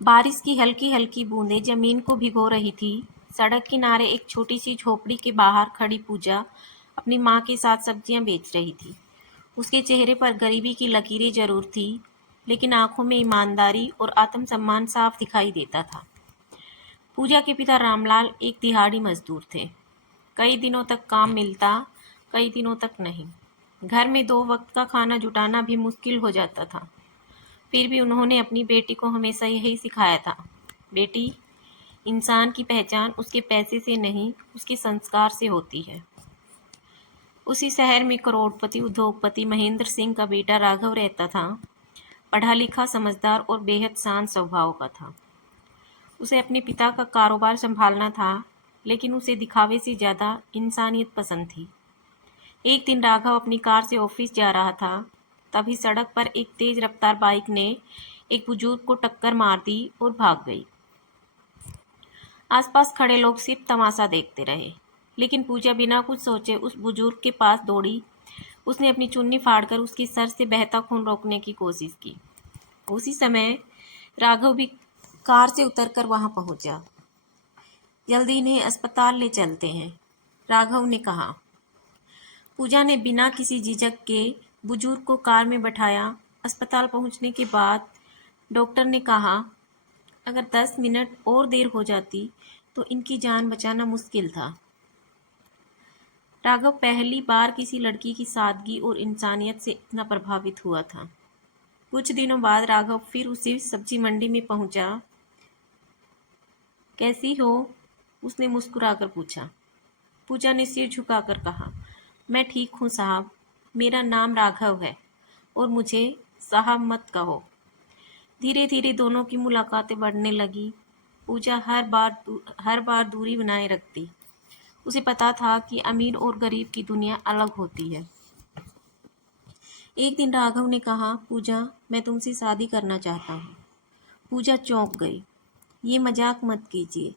बारिश की हल्की हल्की बूंदें जमीन को भिगो रही थी। सड़क किनारे एक छोटी सी झोपड़ी के बाहर खड़ी पूजा अपनी माँ के साथ सब्जियां बेच रही थी। उसके चेहरे पर गरीबी की लकीरें जरूर थी, लेकिन आंखों में ईमानदारी और आत्मसम्मान साफ दिखाई देता था। पूजा के पिता रामलाल एक दिहाड़ी मजदूर थे। कई दिनों तक काम मिलता, कई दिनों तक नहीं। घर में 2 वक्त का खाना जुटाना भी मुश्किल हो जाता था। फिर भी उन्होंने अपनी बेटी को हमेशा यही सिखाया था, बेटी, इंसान की पहचान उसके पैसे से नहीं, उसके संस्कार से होती है। उसी शहर में करोड़पति उद्योगपति महेंद्र सिंह का बेटा राघव रहता था। पढ़ा लिखा, समझदार और बेहद शांत स्वभाव का था। उसे अपने पिता का कारोबार संभालना था, लेकिन उसे दिखावे से ज़्यादा इंसानियत पसंद थी। एक दिन राघव अपनी कार से ऑफिस जा रहा था, तभी सड़क पर एक तेज रफ्तार बाइक ने एक बुजुर्ग को टक्कर मार दी और भाग गई। आसपास खड़े लोग सिर्फ तमाशा देखते रहे, लेकिन पूजा बिना कुछ सोचे उस बुजुर्ग के पास दौड़ी। उसने अपनी चुन्नी फाड़कर उसके सर से बहता खून रोकने की कोशिश की। उसी समय राघव भी कार से उतरकर वहां पहुंचा। जल्दी इन्हें अस्पताल ले चलते हैं, राघव ने कहा। पूजा ने बिना किसी झिझक के बुजुर्ग को कार में बैठाया। अस्पताल पहुंचने के बाद डॉक्टर ने कहा, अगर 10 मिनट और देर हो जाती तो इनकी जान बचाना मुश्किल था। राघव पहली बार किसी लड़की की सादगी और इंसानियत से इतना प्रभावित हुआ था। कुछ दिनों बाद राघव फिर उसी सब्जी मंडी में पहुंचा। कैसी हो? उसने मुस्कुराकर पूछा। पूजा ने सिर झुकाकर कहा, मैं ठीक हूँ साहब, मेरा नाम राघव है और मुझे साहब मत कहो। धीरे धीरे दोनों की मुलाकातें बढ़ने लगी। पूजा हर बार दूरी बनाए रखती। उसे पता था कि अमीर और गरीब की दुनिया अलग होती है। एक दिन राघव ने कहा, पूजा, मैं तुमसे शादी करना चाहता हूँ। पूजा चौंक गई। ये मजाक मत कीजिए,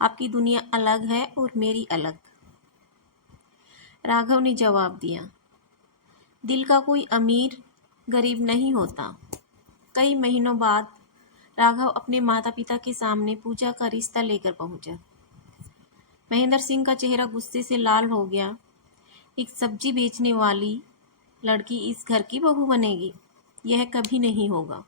आपकी दुनिया अलग है और मेरी अलग। राघव ने जवाब दिया, दिल का कोई अमीर गरीब नहीं होता। कई महीनों बाद राघव अपने माता पिता के सामने पूजा का रिश्ता लेकर पहुंचा। महेंद्र सिंह का चेहरा गुस्से से लाल हो गया। एक सब्जी बेचने वाली लड़की इस घर की बहू बनेगी? यह कभी नहीं होगा।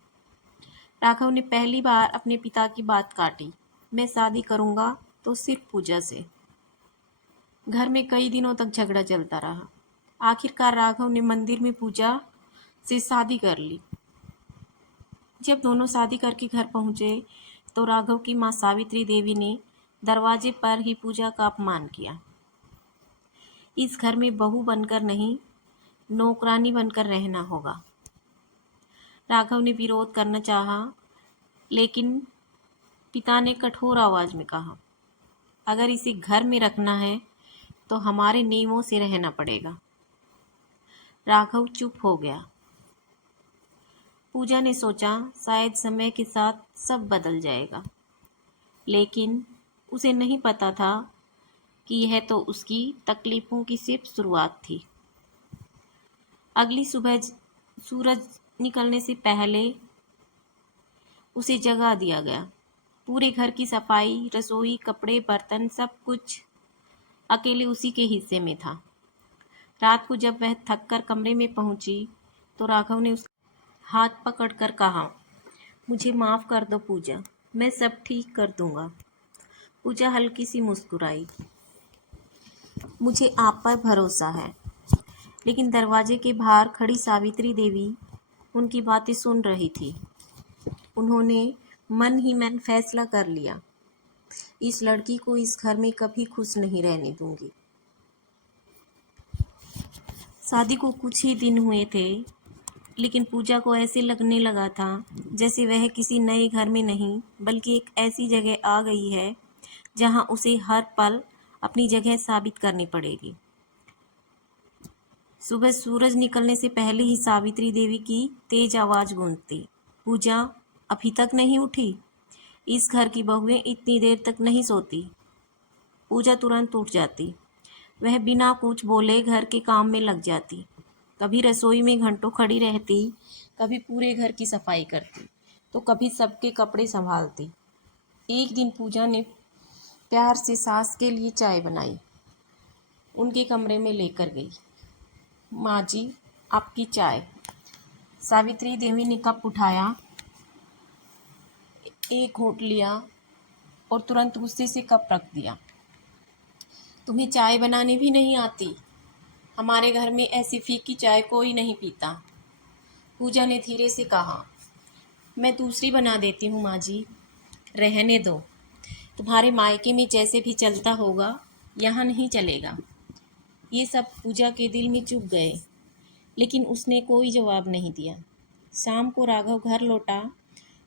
राघव ने पहली बार अपने पिता की बात काटी। मैं शादी करूंगा तो सिर्फ पूजा से। घर में कई दिनों तक झगड़ा चलता रहा। आखिरकार राघव ने मंदिर में पूजा से शादी कर ली। जब दोनों शादी करके घर पहुंचे तो राघव की मां सावित्री देवी ने दरवाजे पर ही पूजा का अपमान किया। इस घर में बहू बनकर नहीं, नौकरानी बनकर रहना होगा। राघव ने विरोध करना चाहा, लेकिन पिता ने कठोर आवाज में कहा, अगर इसे घर में रखना है तो हमारे नियमों से रहना पड़ेगा। राघव चुप हो गया। पूजा ने सोचा, शायद समय के साथ सब बदल जाएगा, लेकिन उसे नहीं पता था कि यह तो उसकी तकलीफों की सिर्फ शुरुआत थी। अगली सुबह सूरज निकलने से पहले उसे जगा दिया गया। पूरे घर की सफाई, रसोई, कपड़े, बर्तन, सब कुछ अकेले उसी के हिस्से में था। रात को जब वह थककर कमरे में पहुंची तो राघव ने उसका हाथ पकड़कर कहा, मुझे माफ कर दो पूजा, मैं सब ठीक कर दूंगा। पूजा हल्की सी मुस्कुराई, मुझे आप पर भरोसा है। लेकिन दरवाजे के बाहर खड़ी सावित्री देवी उनकी बातें सुन रही थी। उन्होंने मन ही मन फैसला कर लिया, इस लड़की को इस घर में कभी खुश नहीं रहने दूंगी। शादी को कुछ ही दिन हुए थे, लेकिन पूजा को ऐसे लगने लगा था जैसे वह किसी नए घर में नहीं, बल्कि एक ऐसी जगह आ गई है जहां उसे हर पल अपनी जगह साबित करनी पड़ेगी। सुबह सूरज निकलने से पहले ही सावित्री देवी की तेज आवाज गूंजती, पूजा अभी तक नहीं उठी? इस घर की बहुएं इतनी देर तक नहीं सोती। पूजा तुरंत उठ जाती। वह बिना कुछ बोले घर के काम में लग जाती। कभी रसोई में घंटों खड़ी रहती, कभी पूरे घर की सफाई करती, तो कभी सबके कपड़े संभालती। एक दिन पूजा ने प्यार से सास के लिए चाय बनाई, उनके कमरे में लेकर गई। माँ जी, आपकी चाय। सावित्री देवी ने कप उठाया, एक घूंट लिया और तुरंत गुस्से से कप रख दिया। तुम्हें चाय बनाने भी नहीं आती? हमारे घर में ऐसी फीकी चाय कोई नहीं पीता। पूजा ने धीरे से कहा। मैं दूसरी बना देती हूँ माँ जी, रहने दो। तुम्हारे मायके में जैसे भी चलता होगा, यहाँ नहीं चलेगा। ये सब पूजा के दिल में चुभ गए, लेकिन उसने कोई जवाब नहीं दिया। शाम को राघव घर लौटा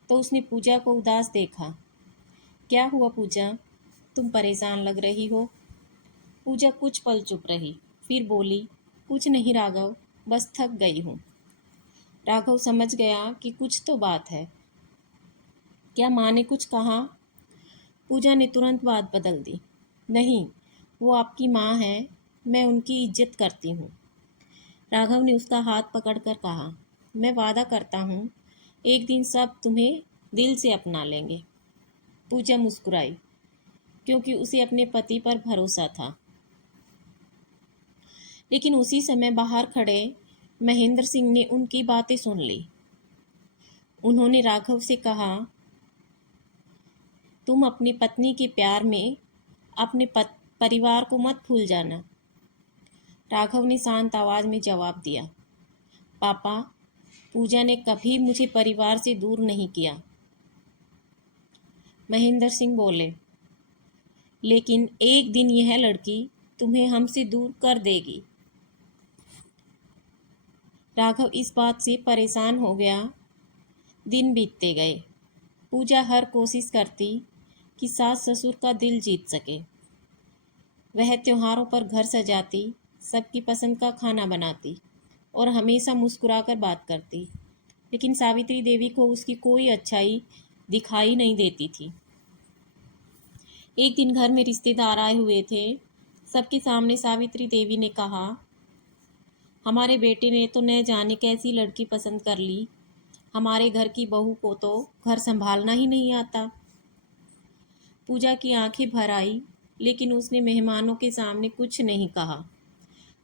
तो उसने पूजा को उदास देखा। क्या हुआ पूजा, तुम परेशान लग रही हो? पूजा कुछ पल चुप रही, फिर बोली, कुछ नहीं राघव, बस थक गई हूँ। राघव समझ गया कि कुछ तो बात है। क्या माँ ने कुछ कहा? पूजा ने तुरंत बात बदल दी। नहीं, वो आपकी माँ है, मैं उनकी इज्जत करती हूँ। राघव ने उसका हाथ पकड़कर कहा, मैं वादा करता हूँ, एक दिन सब तुम्हें दिल से अपना लेंगे। पूजा मुस्कुराई, क्योंकि उसे अपने पति पर भरोसा था। लेकिन उसी समय बाहर खड़े महेंद्र सिंह ने उनकी बातें सुन ली। उन्होंने राघव से कहा, तुम अपनी पत्नी के प्यार में अपने परिवार को मत भूल जाना। राघव ने शांत आवाज में जवाब दिया, पापा, पूजा ने कभी मुझे परिवार से दूर नहीं किया। महेंद्र सिंह बोले, लेकिन एक दिन यह लड़की तुम्हें हमसे दूर कर देगी। राघव इस बात से परेशान हो गया। दिन बीतते गए। पूजा हर कोशिश करती कि सास ससुर का दिल जीत सके। वह त्योहारों पर घर सजाती, सबकी पसंद का खाना बनाती और हमेशा मुस्कुराकर बात करती, लेकिन सावित्री देवी को उसकी कोई अच्छाई दिखाई नहीं देती थी। एक दिन घर में रिश्तेदार आए हुए थे। सबके सामने सावित्री देवी ने कहा, हमारे बेटे ने तो न जाने कैसी लड़की पसंद कर ली। हमारे घर की बहू को तो घर संभालना ही नहीं आता। पूजा की आंखें भर आई, लेकिन उसने मेहमानों के सामने कुछ नहीं कहा।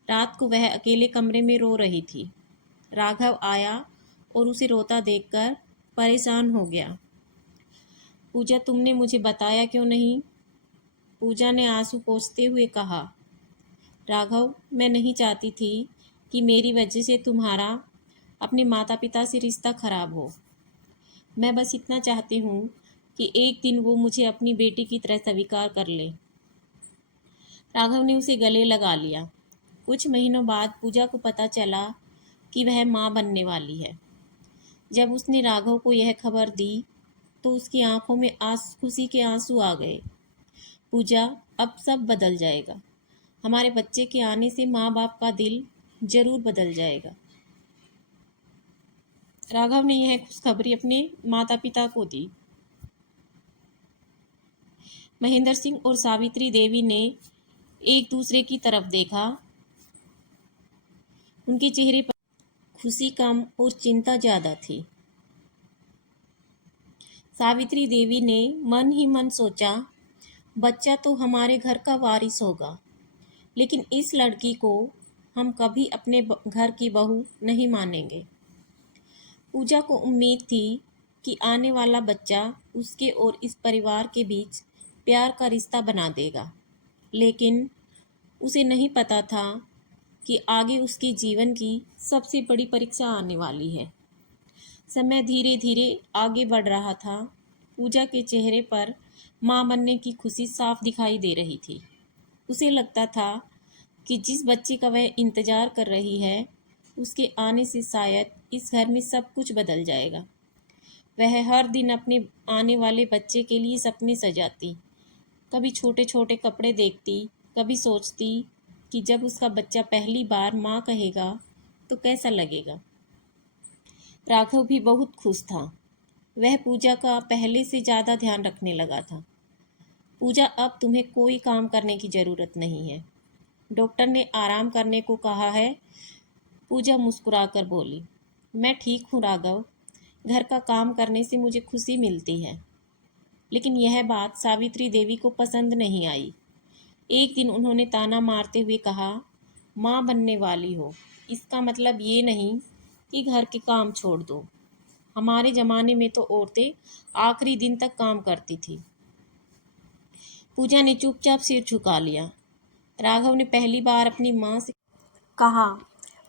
रात को वह अकेले कमरे में रो रही थी। राघव आया और उसे रोता देखकर परेशान हो गया। पूजा, तुमने मुझे बताया क्यों नहीं? पूजा ने आंसू पोंछते हुए कहा, राघव, मैं नहीं चाहती थी कि मेरी वजह से तुम्हारा अपने माता पिता से रिश्ता खराब हो। मैं बस इतना चाहती हूँ कि एक दिन वो मुझे अपनी बेटी की तरह स्वीकार कर ले। राघव ने उसे गले लगा लिया। कुछ महीनों बाद पूजा को पता चला कि वह माँ बनने वाली है। जब उसने राघव को यह खबर दी तो उसकी आंखों में खुशी के आंसू आ गए। पूजा, अब सब बदल जाएगा। हमारे बच्चे के आने से माँ बाप का दिल जरूर बदल जाएगा। राघव ने यह खुशखबरी अपने माता पिता को दी। महेंद्र सिंह और सावित्री देवी ने एक दूसरे की तरफ देखा। उनके चेहरे पर खुशी कम और चिंता ज्यादा थी। सावित्री देवी ने मन ही मन सोचा, बच्चा तो हमारे घर का वारिस होगा, लेकिन इस लड़की को हम कभी अपने घर की बहू नहीं मानेंगे। पूजा को उम्मीद थी कि आने वाला बच्चा उसके और इस परिवार के बीच प्यार का रिश्ता बना देगा, लेकिन उसे नहीं पता था कि आगे उसके जीवन की सबसे बड़ी परीक्षा आने वाली है। समय धीरे धीरे आगे बढ़ रहा था। पूजा के चेहरे पर माँ बनने की खुशी साफ दिखाई दे रही थी। उसे लगता था कि जिस बच्चे का वह इंतजार कर रही है, उसके आने से शायद इस घर में सब कुछ बदल जाएगा। वह हर दिन अपने आने वाले बच्चे के लिए सपने सजाती, कभी छोटे छोटे कपड़े देखती, कभी सोचती कि जब उसका बच्चा पहली बार माँ कहेगा तो कैसा लगेगा। राघव भी बहुत खुश था। वह पूजा का पहले से ज़्यादा ध्यान रखने लगा था। पूजा, अब तुम्हें कोई काम करने की ज़रूरत नहीं है। डॉक्टर ने आराम करने को कहा है। पूजा मुस्कुराकर बोली, मैं ठीक हूँ राघव, घर का काम करने से मुझे खुशी मिलती है। लेकिन यह बात सावित्री देवी को पसंद नहीं आई। एक दिन उन्होंने ताना मारते हुए कहा, माँ बनने वाली हो, इसका मतलब ये नहीं कि घर के काम छोड़ दो। हमारे ज़माने में तो औरतें आखिरी दिन तक काम करती थी। पूजा ने चुपचाप सिर झुका लिया। राघव ने पहली बार अपनी माँ से कहा,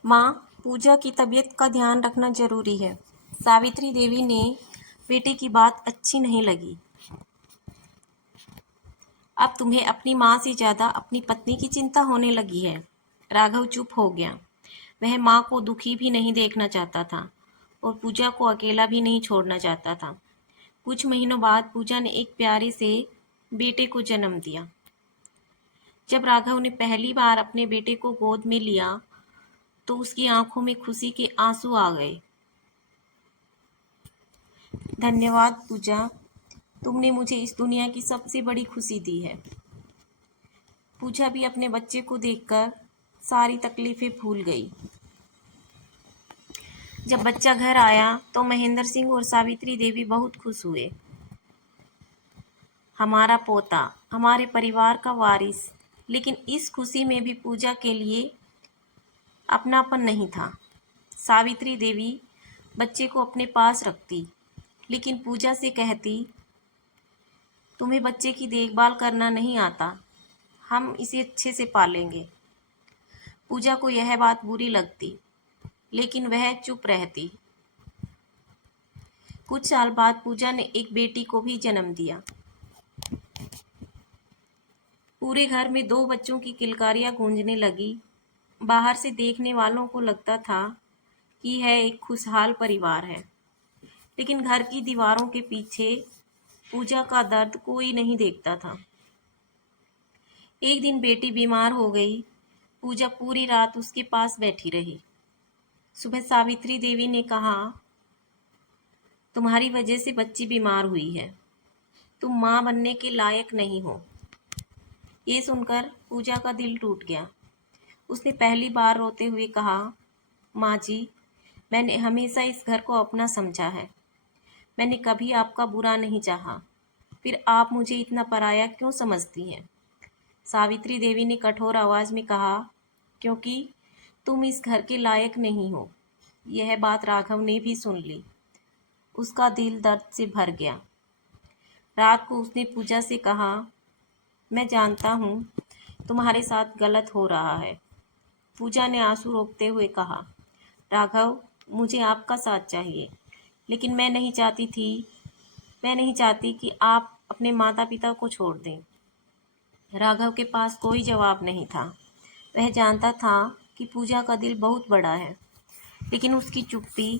माँ, पूजा की तबीयत का ध्यान रखना जरूरी है। सावित्री देवी ने बेटे की बात अच्छी नहीं लगी। अब तुम्हें अपनी माँ से ज़्यादा अपनी पत्नी की चिंता होने लगी है। राघव चुप हो गया। वह माँ को दुखी भी नहीं देखना चाहता था और पूजा को अकेला भी नहीं छोड़ना चाहता था। कुछ महीनों बाद पूजा ने एक प्यारे से बेटे को जन्म दिया। जब राघव ने पहली बार अपने बेटे को गोद में लिया तो उसकी आंखों में खुशी के आंसू आ गए। धन्यवाद पूजा, तुमने मुझे इस दुनिया की सबसे बड़ी खुशी दी है। पूजा भी अपने बच्चे को देखकर सारी तकलीफें भूल गई। जब बच्चा घर आया तो महेंद्र सिंह और सावित्री देवी बहुत खुश हुए। हमारा पोता, हमारे परिवार का वारिस। लेकिन इस खुशी में भी पूजा के लिए अपनापन नहीं था। सावित्री देवी बच्चे को अपने पास रखती, लेकिन पूजा से कहती, तुम्हें बच्चे की देखभाल करना नहीं आता, हम इसे अच्छे से पालेंगे। पूजा को यह बात बुरी लगती, लेकिन वह चुप रहती। कुछ साल बाद पूजा ने एक बेटी को भी जन्म दिया। पूरे घर में 2 बच्चों की किलकारियां गूंजने लगी। बाहर से देखने वालों को लगता था कि यह एक खुशहाल परिवार है, लेकिन घर की दीवारों के पीछे पूजा का दर्द कोई नहीं देखता था। एक दिन बेटी बीमार हो गई। पूजा पूरी रात उसके पास बैठी रही। सुबह सावित्री देवी ने कहा, तुम्हारी वजह से बच्ची बीमार हुई है, तुम माँ बनने के लायक नहीं हो। ये सुनकर पूजा का दिल टूट गया। उसने पहली बार रोते हुए कहा, माँ जी, मैंने हमेशा इस घर को अपना समझा है। मैंने कभी आपका बुरा नहीं चाहा, फिर आप मुझे इतना पराया क्यों समझती हैं? सावित्री देवी ने कठोर आवाज में कहा, क्योंकि तुम इस घर के लायक नहीं हो। यह बात राघव ने भी सुन ली। उसका दिल दर्द से भर गया। रात को उसने पूजा से कहा, मैं जानता हूँ तुम्हारे साथ गलत हो रहा है। पूजा ने आंसू रोकते हुए कहा, राघव, मुझे आपका साथ चाहिए, लेकिन मैं नहीं चाहती कि आप अपने माता पिता को छोड़ दें। राघव के पास कोई जवाब नहीं था। वह जानता था कि पूजा का दिल बहुत बड़ा है, लेकिन उसकी चुप्पी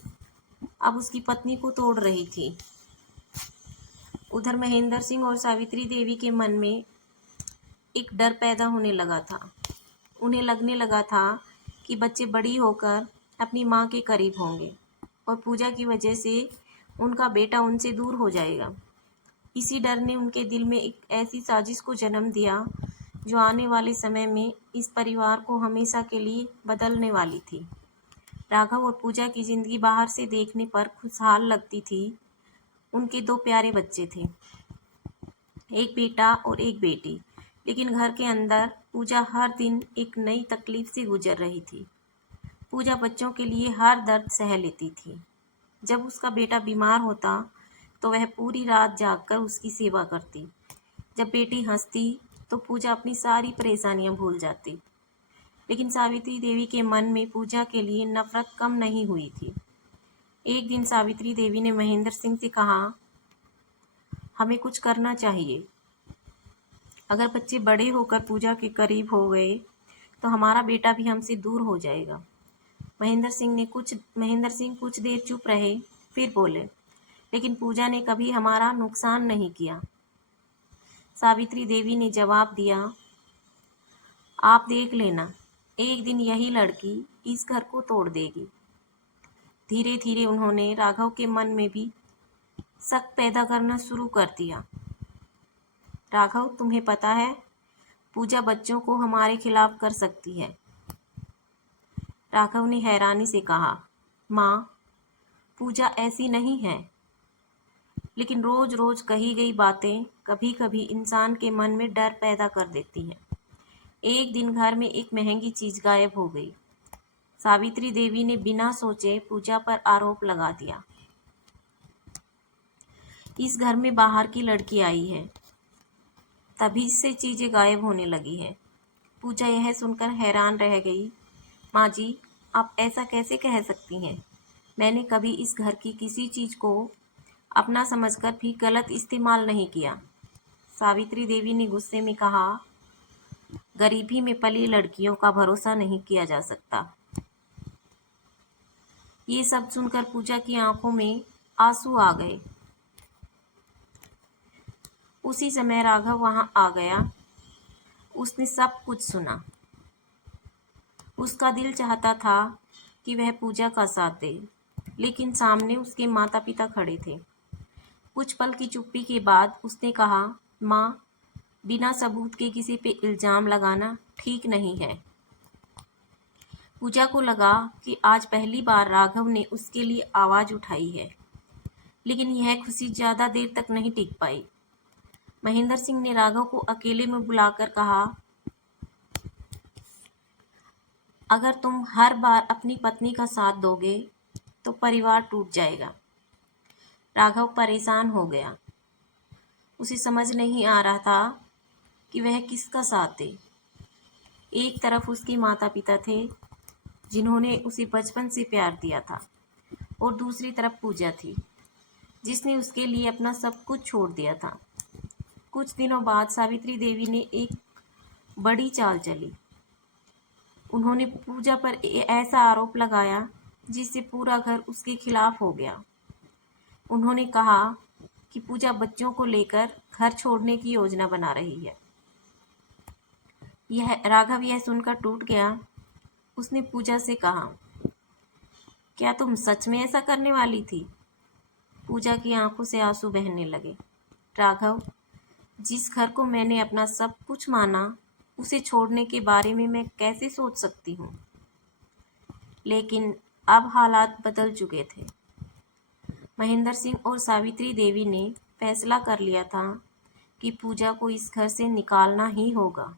अब उसकी पत्नी को तोड़ रही थी। उधर महेंद्र सिंह और सावित्री देवी के मन में एक डर पैदा होने लगा था। उन्हें लगने लगा था कि बच्चे बड़ी होकर अपनी माँ के करीब होंगे और पूजा की वजह से उनका बेटा उनसे दूर हो जाएगा। इसी डर ने उनके दिल में एक ऐसी साजिश को जन्म दिया जो आने वाले समय में इस परिवार को हमेशा के लिए बदलने वाली थी। राघव और पूजा की जिंदगी बाहर से देखने पर खुशहाल लगती थी। उनके 2 प्यारे बच्चे थे, एक बेटा और एक बेटी। लेकिन घर के अंदर पूजा हर दिन एक नई तकलीफ से गुजर रही थी। पूजा बच्चों के लिए हर दर्द सह लेती थी। जब उसका बेटा बीमार होता तो वह पूरी रात जागकर उसकी सेवा करती। जब बेटी हंसती तो पूजा अपनी सारी परेशानियां भूल जाती। लेकिन सावित्री देवी के मन में पूजा के लिए नफरत कम नहीं हुई थी। एक दिन सावित्री देवी ने महेंद्र सिंह से कहा, हमें कुछ करना चाहिए। अगर बच्चे बड़े होकर पूजा के करीब हो गए तो हमारा बेटा भी हमसे दूर हो जाएगा। महेंद्र सिंह कुछ देर चुप रहे, फिर बोले, लेकिन पूजा ने कभी हमारा नुकसान नहीं किया। सावित्री देवी ने जवाब दिया, आप देख लेना, एक दिन यही लड़की इस घर को तोड़ देगी। धीरे धीरे उन्होंने राघव के मन में भी शक पैदा करना शुरू कर दिया। राघव, तुम्हें पता है, पूजा बच्चों को हमारे खिलाफ कर सकती है। राघव ने हैरानी से कहा, माँ, पूजा ऐसी नहीं है, लेकिन रोज रोज कही गई बातें कभी कभी इंसान के मन में डर पैदा कर देती हैं। एक दिन घर में एक महंगी चीज गायब हो गई। सावित्री देवी ने बिना सोचे पूजा पर आरोप लगा दिया। इस घर में बाहर की लड़की आई है, तभी से चीजें गायब होने लगी है। पूजा यह सुनकर हैरान रह गई। माँ जी, आप ऐसा कैसे कह सकती हैं? मैंने कभी इस घर की किसी चीज को अपना समझकर भी गलत इस्तेमाल नहीं किया। सावित्री देवी ने गुस्से में कहा, गरीबी में पली लड़कियों का भरोसा नहीं किया जा सकता। ये सब सुनकर पूजा की आंखों में आंसू आ गए। उसी समय राघव वहां आ गया। उसने सब कुछ सुना। उसका दिल चाहता था कि वह पूजा का साथ दे, लेकिन सामने उसके माता पिता खड़े थे। कुछ पल की चुप्पी के बाद उसने कहा, माँ, बिना सबूत के किसी पे इल्जाम लगाना ठीक नहीं है। पूजा को लगा कि आज पहली बार राघव ने उसके लिए आवाज उठाई है, लेकिन यह खुशी ज्यादा देर तक नहीं टिक पाई। महेंद्र सिंह ने राघव को अकेले में बुलाकर कहा, अगर तुम हर बार अपनी पत्नी का साथ दोगे तो परिवार टूट जाएगा। राघव परेशान हो गया। उसे समझ नहीं आ रहा था कि वह किसका साथ दे। एक तरफ उसके माता पिता थे, जिन्होंने उसे बचपन से प्यार दिया था, और दूसरी तरफ पूजा थी, जिसने उसके लिए अपना सब कुछ छोड़ दिया था। कुछ दिनों बाद सावित्री देवी ने एक बड़ी चाल चली। उन्होंने पूजा पर ऐसा आरोप लगाया जिससे पूरा घर उसके खिलाफ हो गया। उन्होंने कहा कि पूजा बच्चों को लेकर घर छोड़ने की योजना बना रही है। राघव यह सुनकर टूट गया। उसने पूजा से कहा, क्या तुम सच में ऐसा करने वाली थी? पूजा की आंखों से आंसू बहने लगे। राघव, जिस घर को मैंने अपना सब कुछ माना, उसे छोड़ने के बारे में मैं कैसे सोच सकती हूँ? लेकिन अब हालात बदल चुके थे। महेंद्र सिंह और सावित्री देवी ने फैसला कर लिया था कि पूजा को इस घर से निकालना ही होगा।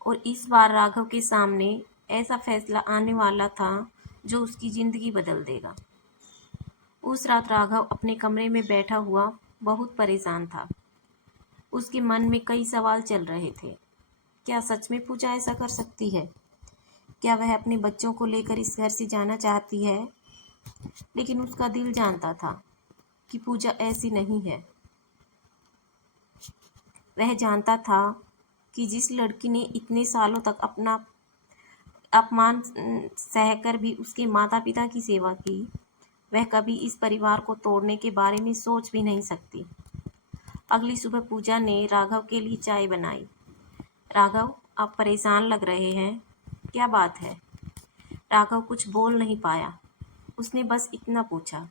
और इस बार राघव के सामने ऐसा फैसला आने वाला था जो उसकी जिंदगी बदल देगा। उस रात राघव अपने कमरे में बैठा हुआ बहुत परेशान था। उसके मन में कई सवाल चल रहे थे। क्या सच में पूजा ऐसा कर सकती है? क्या वह अपने बच्चों को लेकर इस घर से जाना चाहती है? लेकिन उसका दिल जानता था कि पूजा ऐसी नहीं है। वह जानता था कि जिस लड़की ने इतने सालों तक अपना अपमान सहकर भी उसके माता पिता की सेवा की, वह कभी इस परिवार को तोड़ने के बारे में सोच भी नहीं सकती। अगली सुबह पूजा ने राघव के लिए चाय बनाई। राघव, आप परेशान लग रहे हैं, क्या बात है? राघव कुछ बोल नहीं पाया। उसने बस इतना पूछा,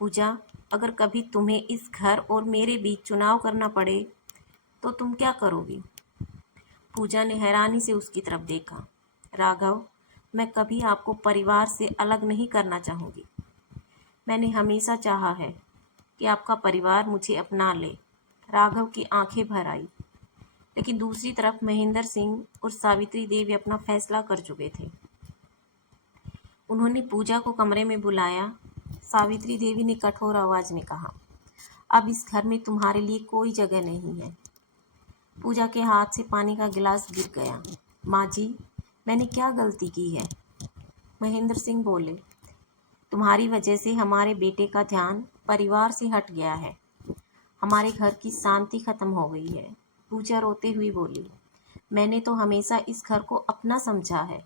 पूजा, अगर कभी तुम्हें इस घर और मेरे बीच चुनाव करना पड़े तो तुम क्या करोगी? पूजा ने हैरानी से उसकी तरफ देखा। राघव, मैं कभी आपको परिवार से अलग नहीं करना चाहूँगी। मैंने हमेशा चाहा है कि आपका परिवार मुझे अपना ले। राघव की आंखें भर आई। लेकिन दूसरी तरफ महेंद्र सिंह और सावित्री देवी अपना फैसला कर चुके थे। उन्होंने पूजा को कमरे में बुलाया। सावित्री देवी ने कठोर आवाज में कहा, अब इस घर में तुम्हारे लिए कोई जगह नहीं है। पूजा के हाथ से पानी का गिलास गिर गया। माँ जी, मैंने क्या गलती की है? महेंद्र सिंह बोले, तुम्हारी वजह से हमारे बेटे का ध्यान परिवार से हट गया है। हमारे घर की शांति खत्म हो गई है। पूजा रोते हुए बोली, मैंने तो हमेशा इस घर को अपना समझा है,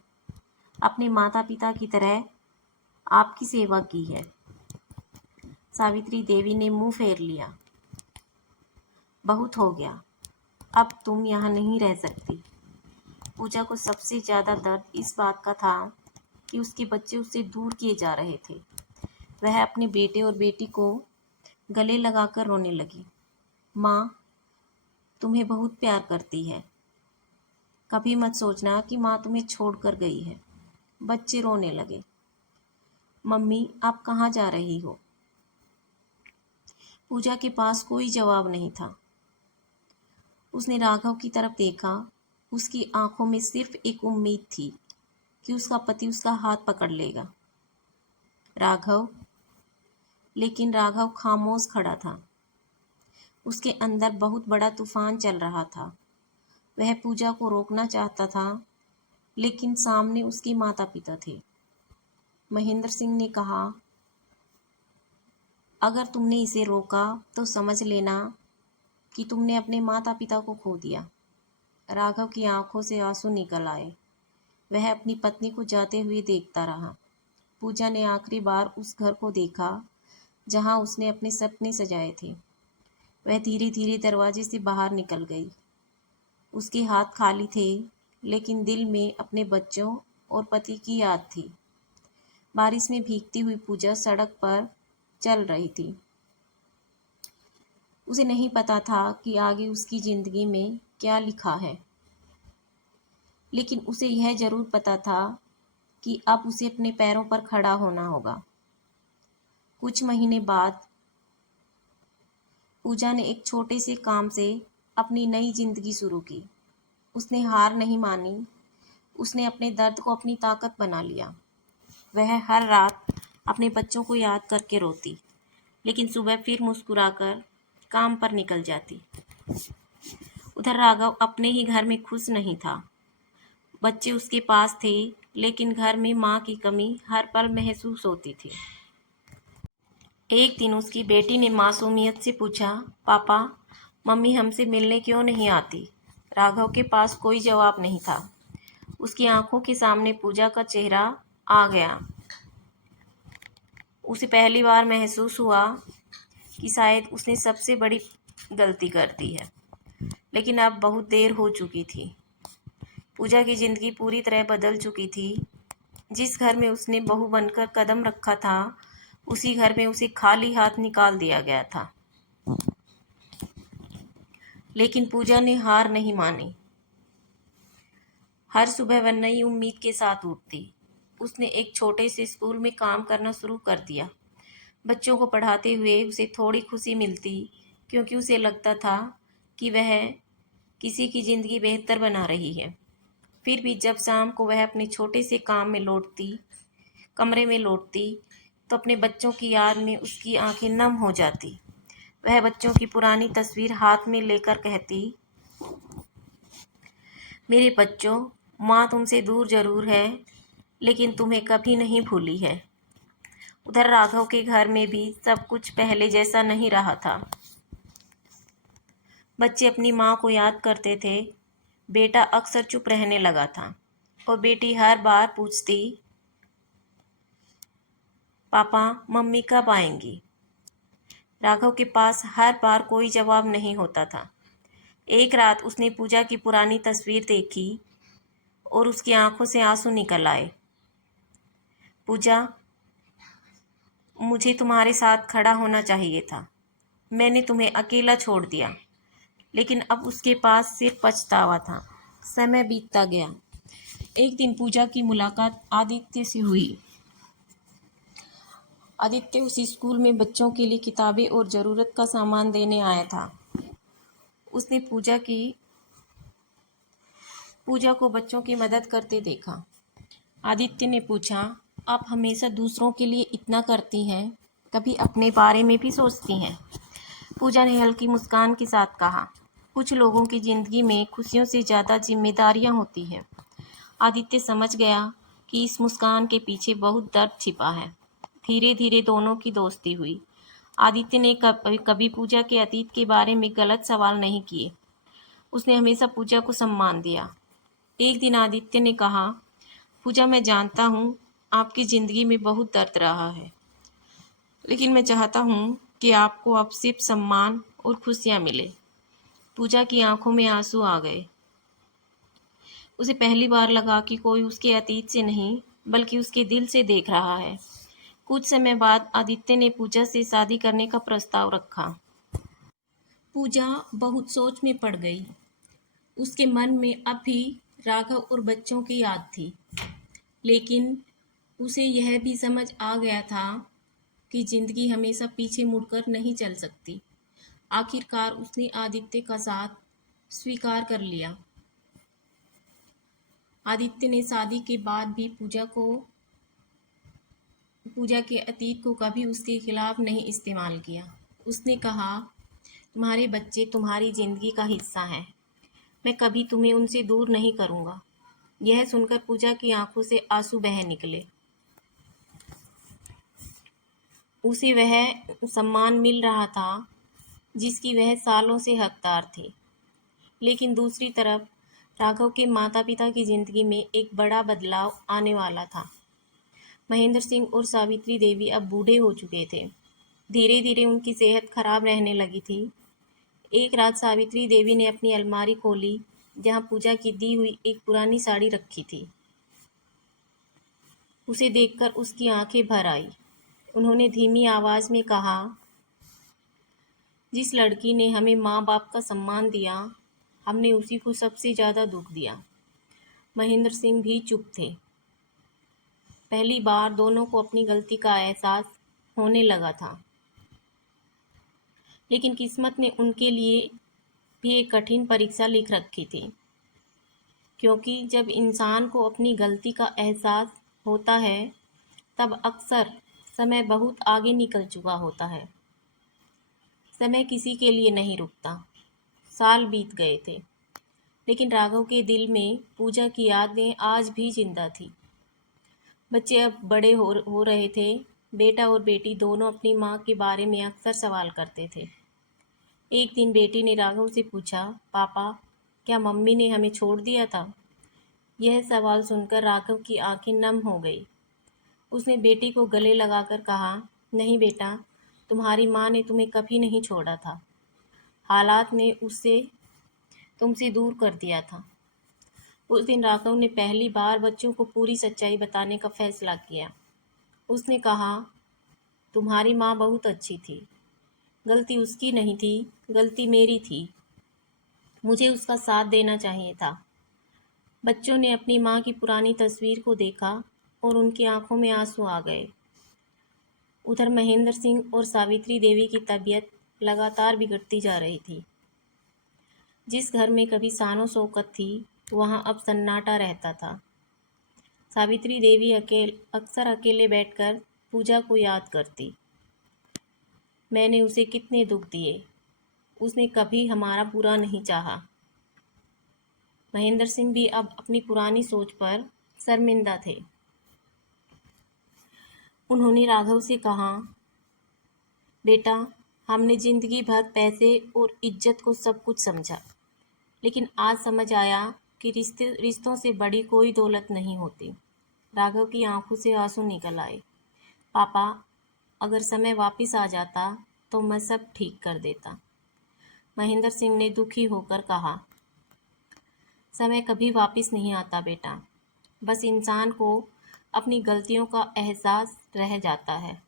अपने माता पिता की तरह आपकी सेवा की है। सावित्री देवी ने मुंह फेर लिया। बहुत हो गया, अब तुम यहाँ नहीं रह सकती। पूजा को सबसे ज्यादा दर्द इस बात का था कि उसके बच्चे उससे दूर किए जा रहे थे। वह अपने बेटे और बेटी को गले लगाकर रोने लगी। माँ तुम्हें बहुत प्यार करती है। कभी मत सोचना कि माँ तुम्हें छोड़कर गई है। बच्चे रोने लगे। मम्मी, आप कहाँ जा रही हो? पूजा के पास कोई जवाब नहीं था। उसने राघव की तरफ देखा। उसकी आंखों में सिर्फ एक उम्मीद थी कि उसका पति उसका हाथ पकड़ लेगा। राघव। लेकिन राघव खामोश खड़ा था। उसके अंदर बहुत बड़ा तूफान चल रहा था। वह पूजा को रोकना चाहता था, लेकिन सामने उसके माता पिता थे। महेंद्र सिंह ने कहा, अगर तुमने इसे रोका तो समझ लेना कि तुमने अपने माता पिता को खो दिया। राघव की आंखों से आंसू निकल आए। वह अपनी पत्नी को जाते हुए देखता रहा। पूजा ने आखिरी बार उस घर को देखा जहां उसने अपने सपने सजाए थे। वह धीरे धीरे दरवाजे से बाहर निकल गई। उसके हाथ खाली थे, लेकिन दिल में अपने बच्चों और पति की याद थी। बारिश में भीगती हुई पूजा सड़क पर चल रही थी। उसे नहीं पता था कि आगे उसकी जिंदगी में क्या लिखा है, लेकिन उसे यह जरूर पता था कि अब उसे अपने पैरों पर खड़ा होना होगा। कुछ महीने बाद पूजा ने एक छोटे से काम से अपनी नई जिंदगी शुरू की। उसने हार नहीं मानी। उसने अपने दर्द को अपनी ताकत बना लिया। वह हर रात अपने बच्चों को याद करके रोती, लेकिन सुबह फिर मुस्कुराकर काम पर निकल जाती। उधर राघव अपने ही घर में खुश नहीं था। बच्चे उसके पास थे, लेकिन घर में माँ की कमी हर पल महसूस होती थी। एक दिन उसकी बेटी ने मासूमियत से पूछा, पापा, मम्मी हमसे मिलने क्यों नहीं आती? राघव के पास कोई जवाब नहीं था। उसकी आंखों के सामने पूजा का चेहरा आ गया। उसे पहली बार महसूस हुआ कि शायद उसने सबसे बड़ी गलती कर दी है, लेकिन अब बहुत देर हो चुकी थी। पूजा की जिंदगी पूरी तरह बदल चुकी थी। जिस घर में उसने बहू बनकर कदम रखा था, उसी घर में उसे खाली हाथ निकाल दिया गया था। लेकिन पूजा ने हार नहीं मानी। हर सुबह वह नई उम्मीद के साथ उठती। उसने एक छोटे से स्कूल में काम करना शुरू कर दिया। बच्चों को पढ़ाते हुए उसे थोड़ी खुशी मिलती, क्योंकि उसे लगता था कि वह किसी की जिंदगी बेहतर बना रही है। फिर भी जब शाम को वह अपने छोटे से कमरे में लौटती, तो अपने बच्चों की याद में उसकी आंखें नम हो जाती। वह बच्चों की पुरानी तस्वीर हाथ में लेकर कहती, मेरे बच्चों, माँ तुमसे दूर जरूर है, लेकिन तुम्हें कभी नहीं भूली है। उधर राघव के घर में भी सब कुछ पहले जैसा नहीं रहा था। बच्चे अपनी माँ को याद करते थे। बेटा अक्सर चुप रहने लगा था और बेटी हर बार पूछती, पापा, मम्मी कब आएंगी? राघव के पास हर बार कोई जवाब नहीं होता था। एक रात उसने पूजा की पुरानी तस्वीर देखी और उसकी आंखों से आंसू निकल आए। पूजा, मुझे तुम्हारे साथ खड़ा होना चाहिए था। मैंने तुम्हें अकेला छोड़ दिया। लेकिन अब उसके पास सिर्फ पछतावा था। समय बीतता गया। एक दिन पूजा की मुलाकात आदित्य से हुई। आदित्य उस स्कूल में बच्चों के लिए किताबें और ज़रूरत का सामान देने आया था। उसने पूजा को बच्चों की मदद करते देखा। आदित्य ने पूछा, आप हमेशा दूसरों के लिए इतना करती हैं, कभी अपने बारे में भी सोचती हैं? पूजा ने हल्की मुस्कान के साथ कहा, कुछ लोगों की ज़िंदगी में खुशियों से ज़्यादा जिम्मेदारियां होती हैं। आदित्य समझ गया कि इस मुस्कान के पीछे बहुत दर्द छिपा है। धीरे धीरे दोनों की दोस्ती हुई। आदित्य ने कभी पूजा के अतीत के बारे में गलत सवाल नहीं किए। उसने हमेशा पूजा को सम्मान दिया। एक दिन आदित्य ने कहा, पूजा, मैं जानता हूँ आपकी ज़िंदगी में बहुत दर्द रहा है, लेकिन मैं चाहता हूँ कि आपको अब सिर्फ सम्मान और खुशियाँ मिले। पूजा की आंखों में आंसू आ गए। उसे पहली बार लगा कि कोई उसके अतीत से नहीं, बल्कि उसके दिल से देख रहा है। कुछ समय बाद आदित्य ने पूजा से शादी करने का प्रस्ताव रखा। पूजा बहुत सोच में पड़ गई। उसके मन में अब भी राघव और बच्चों की याद थी, लेकिन उसे यह भी समझ आ गया था कि जिंदगी हमेशा पीछे मुड़कर नहीं चल सकती। आखिरकार उसने आदित्य का साथ स्वीकार कर लिया। आदित्य ने शादी के बाद भी पूजा के अतीत को कभी उसके खिलाफ नहीं इस्तेमाल किया। उसने कहा, तुम्हारे बच्चे तुम्हारी जिंदगी का हिस्सा हैं। मैं कभी तुम्हें उनसे दूर नहीं करूंगा। यह सुनकर पूजा की आंखों से आंसू बह निकले। उसे वह सम्मान मिल रहा था जिसकी वह सालों से हकदार थी। लेकिन दूसरी तरफ राघव के माता पिता की जिंदगी में एक बड़ा बदलाव आने वाला था। महेंद्र सिंह और सावित्री देवी अब बूढ़े हो चुके थे। धीरे धीरे उनकी सेहत खराब रहने लगी थी। एक रात सावित्री देवी ने अपनी अलमारी खोली जहां पूजा की दी हुई एक पुरानी साड़ी रखी थी। उसे देखकर उसकी आंखें भर आई। उन्होंने धीमी आवाज में कहा, जिस लड़की ने हमें माँ बाप का सम्मान दिया, हमने उसी को सबसे ज्यादा दुख दिया। महेंद्र सिंह भी चुप थे। पहली बार दोनों को अपनी गलती का एहसास होने लगा था। लेकिन किस्मत ने उनके लिए भी एक कठिन परीक्षा लिख रखी थी, क्योंकि जब इंसान को अपनी गलती का एहसास होता है तब अक्सर समय बहुत आगे निकल चुका होता है। समय किसी के लिए नहीं रुकता। साल बीत गए थे, लेकिन राघव के दिल में पूजा की यादें आज भी जिंदा थी। बच्चे अब बड़े हो रहे थे। बेटा और बेटी दोनों अपनी माँ के बारे में अक्सर सवाल करते थे। एक दिन बेटी ने राघव से पूछा, पापा, क्या मम्मी ने हमें छोड़ दिया था? यह सवाल सुनकर राघव की आंखें नम हो गई। उसने बेटी को गले लगाकर कहा, नहीं बेटा, तुम्हारी माँ ने तुम्हें कभी नहीं छोड़ा था। हालात ने उसे तुमसे दूर कर दिया था। उस दिन राघव ने पहली बार बच्चों को पूरी सच्चाई बताने का फैसला किया। उसने कहा, तुम्हारी माँ बहुत अच्छी थी। गलती उसकी नहीं थी, गलती मेरी थी। मुझे उसका साथ देना चाहिए था। बच्चों ने अपनी माँ की पुरानी तस्वीर को देखा और उनकी आंखों में आंसू आ गए। उधर महेंद्र सिंह और सावित्री देवी की तबीयत लगातार बिगड़ती जा रही थी। जिस घर में कभी शानो शौकत थी, वहां अब सन्नाटा रहता था। सावित्री देवी अक्सर अकेले बैठकर पूजा को याद करती। मैंने उसे कितने दुख दिए, उसने कभी हमारा बुरा नहीं चाहा। महेंद्र सिंह भी अब अपनी पुरानी सोच पर शर्मिंदा थे। उन्होंने राघव से कहा, बेटा, हमने जिंदगी भर पैसे और इज्जत को सब कुछ समझा, लेकिन आज समझ आया कि रिश्तों से बड़ी कोई दौलत नहीं होती। राघव की आंखों से आंसू निकल आए। पापा, अगर समय वापस आ जाता तो मैं सब ठीक कर देता। महेंद्र सिंह ने दुखी होकर कहा, समय कभी वापस नहीं आता बेटा, बस इंसान को अपनी गलतियों का एहसास रह जाता है।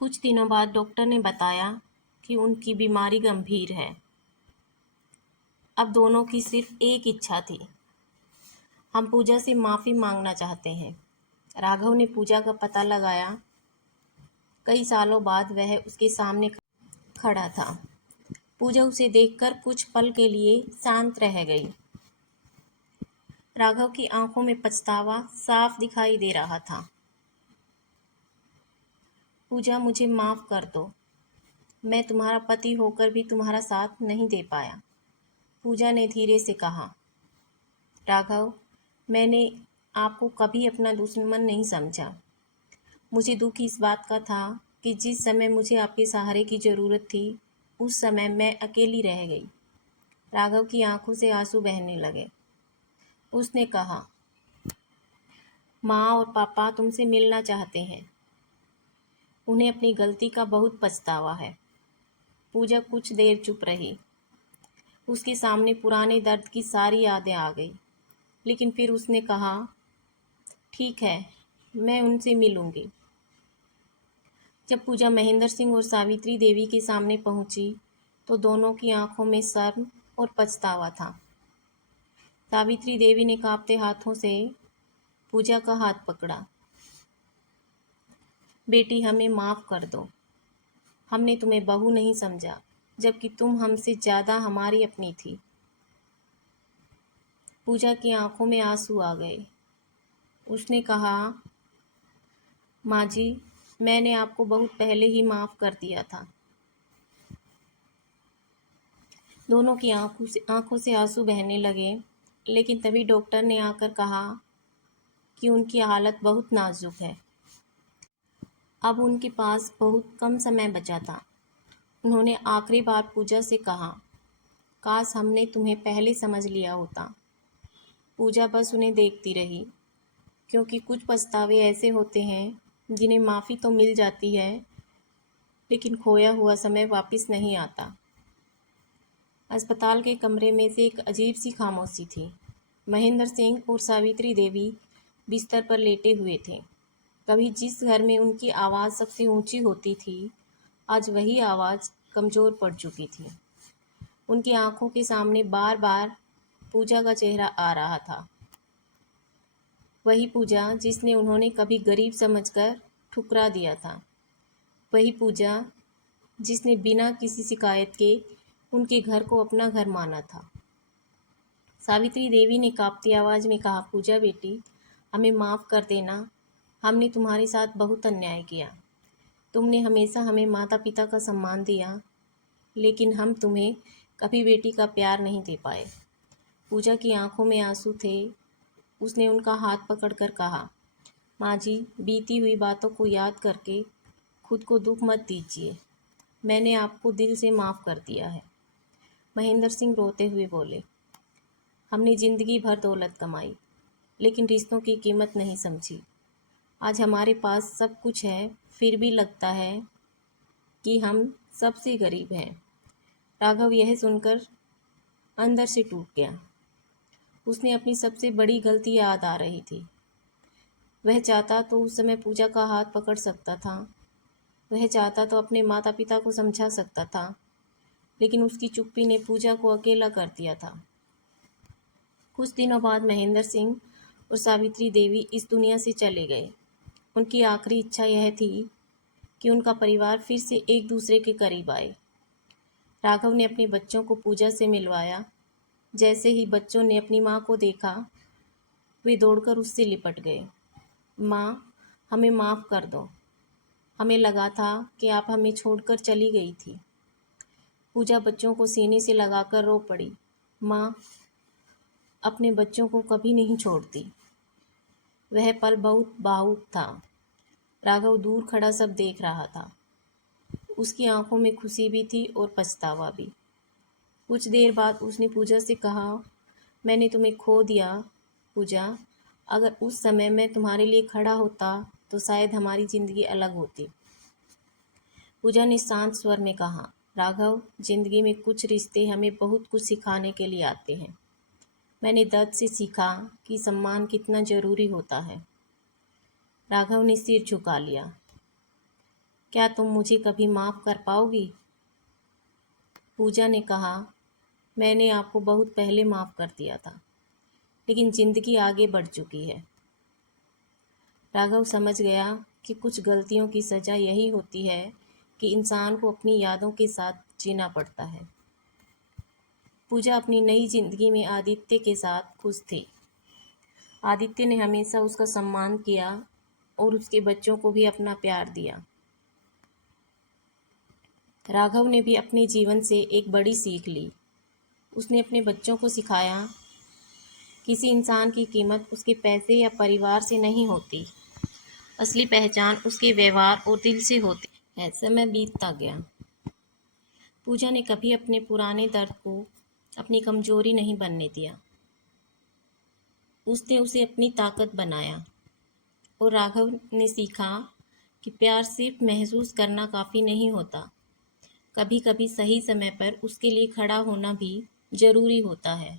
कुछ दिनों बाद डॉक्टर ने बताया कि उनकी बीमारी गंभीर है। अब दोनों की सिर्फ एक इच्छा थी, हम पूजा से माफ़ी मांगना चाहते हैं। राघव ने पूजा का पता लगाया। कई सालों बाद वह उसके सामने खड़ा था। पूजा उसे देखकर कुछ पल के लिए शांत रह गई। राघव की आंखों में पछतावा साफ दिखाई दे रहा था। पूजा, मुझे माफ कर दो। मैं तुम्हारा पति होकर भी तुम्हारा साथ नहीं दे पाया। पूजा ने धीरे से कहा, राघव, मैंने आपको कभी अपना दुश्मन नहीं समझा। मुझे दुख इस बात का था कि जिस समय मुझे आपके सहारे की ज़रूरत थी, उस समय मैं अकेली रह गई। राघव की आंखों से आंसू बहने लगे। उसने कहा, माँ और पापा तुमसे मिलना चाहते हैं। उन्हें अपनी गलती का बहुत पछतावा है। पूजा कुछ देर चुप रही। उसके सामने पुराने दर्द की सारी यादें आ गई। लेकिन फिर उसने कहा, ठीक है, मैं उनसे मिलूंगी। जब पूजा महेंद्र सिंह और सावित्री देवी के सामने पहुंची तो दोनों की आंखों में शर्म और पछतावा था। सावित्री देवी ने कांपते हाथों से पूजा का हाथ पकड़ा। बेटी, हमें माफ़ कर दो। हमने तुम्हें बहू नहीं समझा, जबकि तुम हमसे ज़्यादा हमारी अपनी थी। पूजा की आंखों में आंसू आ गए। उसने कहा, माँ जी, मैंने आपको बहुत पहले ही माफ़ कर दिया था। दोनों की आंखों से आंसू बहने लगे, लेकिन तभी डॉक्टर ने आकर कहा कि उनकी हालत बहुत नाजुक है। अब उनके पास बहुत कम समय बचा था। उन्होंने आखिरी बार पूजा से कहा, काश हमने तुम्हें पहले समझ लिया होता। पूजा बस उन्हें देखती रही, क्योंकि कुछ पछतावे ऐसे होते हैं जिन्हें माफ़ी तो मिल जाती है, लेकिन खोया हुआ समय वापस नहीं आता। अस्पताल के कमरे में से एक अजीब सी खामोशी थी। महेंद्र सिंह और सावित्री देवी बिस्तर पर लेटे हुए थे। कभी जिस घर में उनकी आवाज़ सबसे ऊंची होती थी, आज वही आवाज़ कमज़ोर पड़ चुकी थी। उनकी आंखों के सामने बार बार पूजा का चेहरा आ रहा था। वही पूजा जिसने उन्होंने कभी गरीब समझकर ठुकरा दिया था। वही पूजा जिसने बिना किसी शिकायत के उनके घर को अपना घर माना था। सावित्री देवी ने कांपती आवाज़ में कहा, पूजा बेटी, हमें माफ़ कर देना। हमने तुम्हारे साथ बहुत अन्याय किया। तुमने हमेशा हमें माता पिता का सम्मान दिया, लेकिन हम तुम्हें कभी बेटी का प्यार नहीं दे पाए। पूजा की आंखों में आंसू थे। उसने उनका हाथ पकड़कर कहा, माँ जी, बीती हुई बातों को याद करके खुद को दुख मत दीजिए। मैंने आपको दिल से माफ़ कर दिया है। महेंद्र सिंह रोते हुए बोले, हमने ज़िंदगी भर दौलत कमाई, लेकिन रिश्तों की कीमत नहीं समझी। आज हमारे पास सब कुछ है, फिर भी लगता है कि हम सबसे गरीब हैं। राघव यह सुनकर अंदर से टूट गया। उसने अपनी सबसे बड़ी गलती याद आ रही थी। वह चाहता तो उस समय पूजा का हाथ पकड़ सकता था। वह चाहता तो अपने माता पिता को समझा सकता था, लेकिन उसकी चुप्पी ने पूजा को अकेला कर दिया था। कुछ दिनों बाद महेंद्र सिंह और सावित्री देवी इस दुनिया से चले गए। उनकी आखिरी इच्छा यह थी कि उनका परिवार फिर से एक दूसरे के करीब आए। राघव ने अपने बच्चों को पूजा से मिलवाया। जैसे ही बच्चों ने अपनी माँ को देखा, वे दौड़कर उससे लिपट गए। माँ, हमें माफ़ कर दो। हमें लगा था कि आप हमें छोड़कर चली गई थी। पूजा बच्चों को सीने से लगाकर रो पड़ी। माँ अपने बच्चों को कभी नहीं छोड़ती। वह पल बहुत भावुक था। राघव दूर खड़ा सब देख रहा था। उसकी आंखों में खुशी भी थी और पछतावा भी। कुछ देर बाद उसने पूजा से कहा, मैंने तुम्हें खो दिया पूजा। अगर उस समय मैं तुम्हारे लिए खड़ा होता तो शायद हमारी ज़िंदगी अलग होती। पूजा ने शांत स्वर में कहा, राघव, ज़िंदगी में कुछ रिश्ते हमें बहुत कुछ सिखाने के लिए आते हैं। मैंने दर्द से सीखा कि सम्मान कितना ज़रूरी होता है। राघव ने सिर झुका लिया। क्या तुम मुझे कभी माफ़ कर पाओगी? पूजा ने कहा, मैंने आपको बहुत पहले माफ़ कर दिया था, लेकिन ज़िंदगी आगे बढ़ चुकी है। राघव समझ गया कि कुछ गलतियों की सज़ा यही होती है कि इंसान को अपनी यादों के साथ जीना पड़ता है। पूजा अपनी नई ज़िंदगी में आदित्य के साथ खुश थी। आदित्य ने हमेशा उसका सम्मान किया और उसके बच्चों को भी अपना प्यार दिया। राघव ने भी अपने जीवन से एक बड़ी सीख ली। उसने अपने बच्चों को सिखाया, किसी इंसान की कीमत उसके पैसे या परिवार से नहीं होती। असली पहचान उसके व्यवहार और दिल से होती है। समय बीतता गया। पूजा ने कभी अपने पुराने दर्द को अपनी कमजोरी नहीं बनने दिया। उसने उसे अपनी ताकत बनाया। और राघव ने सीखा कि प्यार सिर्फ महसूस करना काफ़ी नहीं होता। कभी कभी सही समय पर उसके लिए खड़ा होना भी ज़रूरी होता है।